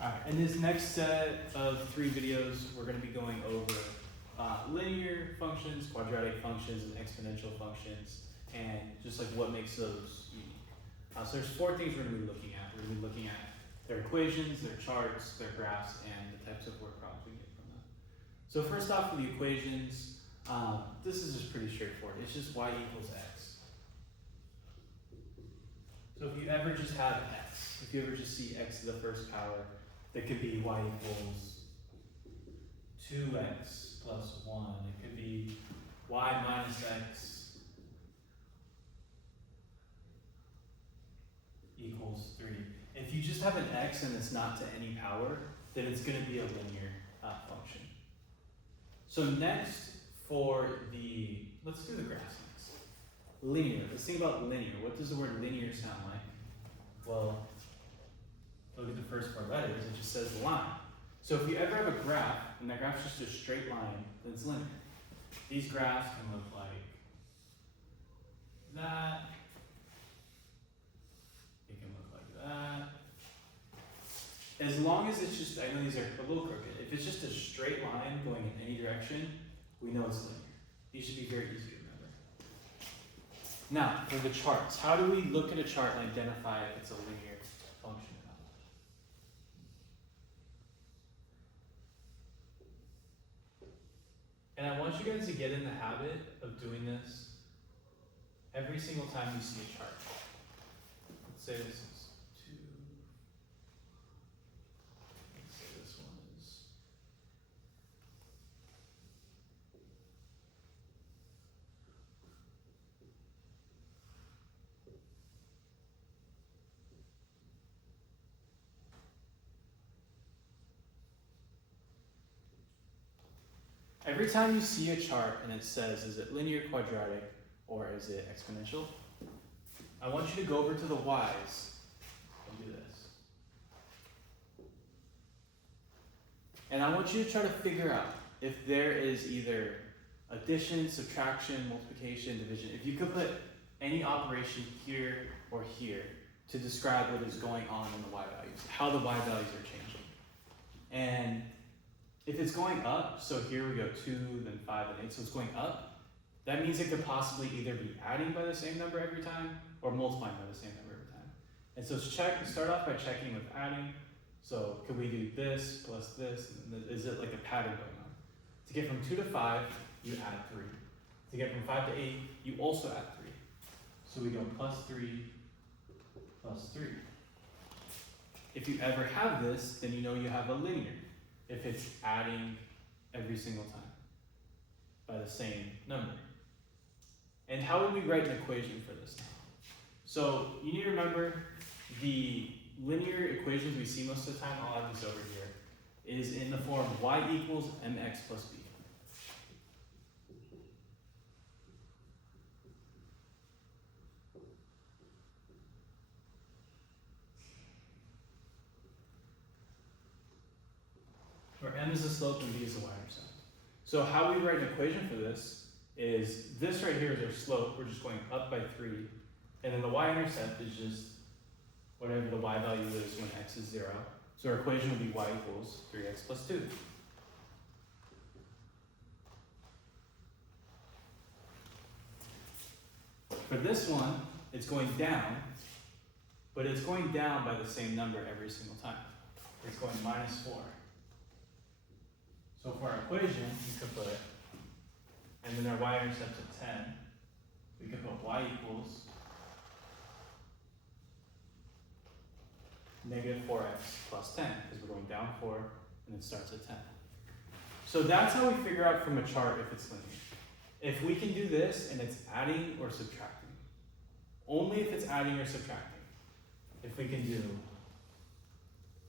Alright, in this next set of 3 videos, we're going to be going over linear functions, quadratic functions, and exponential functions, and just like what makes those unique. So there's 4 things we're going to be looking at. We're going to be looking at their equations, their charts, their graphs, and the types of word problems we get from them. So first off, for the equations, this is just pretty straightforward. It's just y equals x. So if you ever just have x, if you ever just see x to the first power, that could be y equals 2x plus 1. It could be y minus x equals 3. If you just have an x and it's not to any power, then it's going to be a linear function. So next, let's do the graphs next. Linear. Let's think about linear. What does the word linear sound like? Well, look at the first 4 letters. It just says line. So if you ever have a graph, and that graph's just a straight line, then it's linear. These graphs can look like that. It can look like that. As long as it's just, I know these are a little crooked. If it's just a straight line going in any direction, we know it's linear. These should be very easy to remember. Now, for the charts, how do we look at a chart and identify if it's a linear function or not? And I want you guys to get in the habit of doing this every single time you see a chart. Let's say this is 2. Let's say this one is. Every time you see a chart and it says, is it linear, quadratic, or is it exponential? I want you to go over to the y's and do this. And I want you to try to figure out if there is either addition, subtraction, multiplication, division. If you could put any operation here or here to describe what is going on in the y values, how the y values are changing. And if it's going up, so here we go 2, then 5, and 8, so it's going up, that means it could possibly either be adding by the same number every time or multiplying by the same number every time. And so start off by checking with adding. So could we do this plus this? And is it like a pattern going on? To get from 2 to 5, you add 3. To get from 5 to 8, you also add 3. So we go plus 3, plus 3. If you ever have this, then you know you have a linear. If it's adding every single time by the same number. And how would we write an equation for this now? So you need to remember the linear equations we see most of the time, I'll have this over here, is in the form y equals mx plus b. Where m is the slope and b is the y-intercept. So how we write an equation for this is this right here is our slope. We're just going up by 3. And then the y-intercept is just whatever the y value is when x is 0. So our equation would be y equals 3x plus 2. For this one, it's going down, but it's going down by the same number every single time. It's going minus 4. So for our equation, we could put, and then our y-intercept at 10, we could put y equals negative 4x plus 10, because we're going down 4, and it starts at 10. So that's how we figure out from a chart if it's linear. If we can do this, and it's adding or subtracting. Only if it's adding or subtracting. If we can do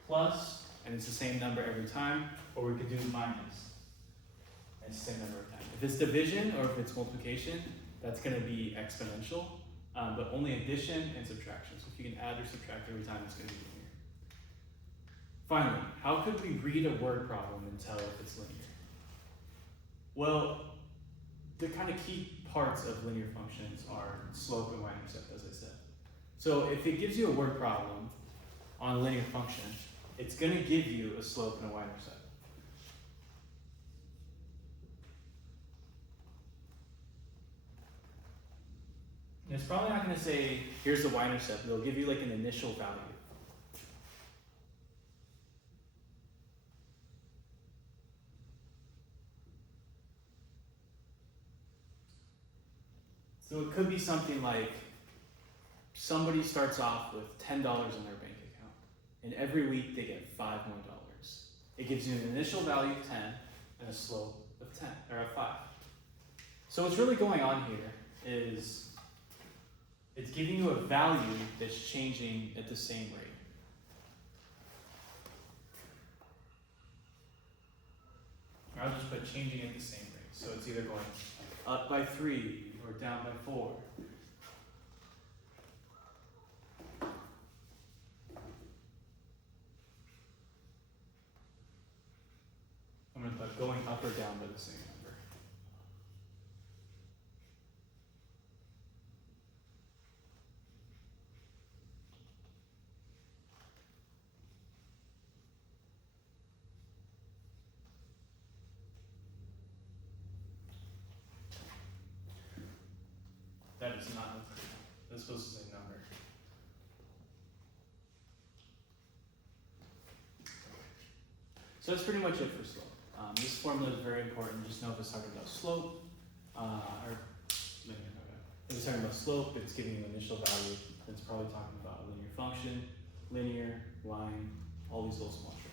plus, and it's the same number every time, or we could do minus, and it's the same number of times. If it's division or if it's multiplication, that's going to be exponential, but only addition and subtraction. So if you can add or subtract every time, it's going to be linear. Finally, how could we read a word problem and tell if it's linear? Well, the kind of key parts of linear functions are slope and y-intercept, as I said. So if it gives you a word problem on a linear function, it's going to give you a slope and a y-intercept. And it's probably not going to say, here's the y-intercept. It'll give you like an initial value. So it could be something like somebody starts off with $10 in their bank account, and every week they get $5 more. It gives you an initial value of 10 and a slope of 10 or of 5. So what's really going on here is it's giving you a value that's changing at the same rate. Or I'll just put changing at the same rate. So it's either going up by 3 or down by 4. I'm going to put going up or down by the same number. That is not a three. That's supposed to say number. So that's pretty much it for slope. This formula is very important. Just know if it's talking about slope, or linear. If it's talking about slope, it's giving you an initial value. It's probably talking about a linear function, linear, line, all these little small traits.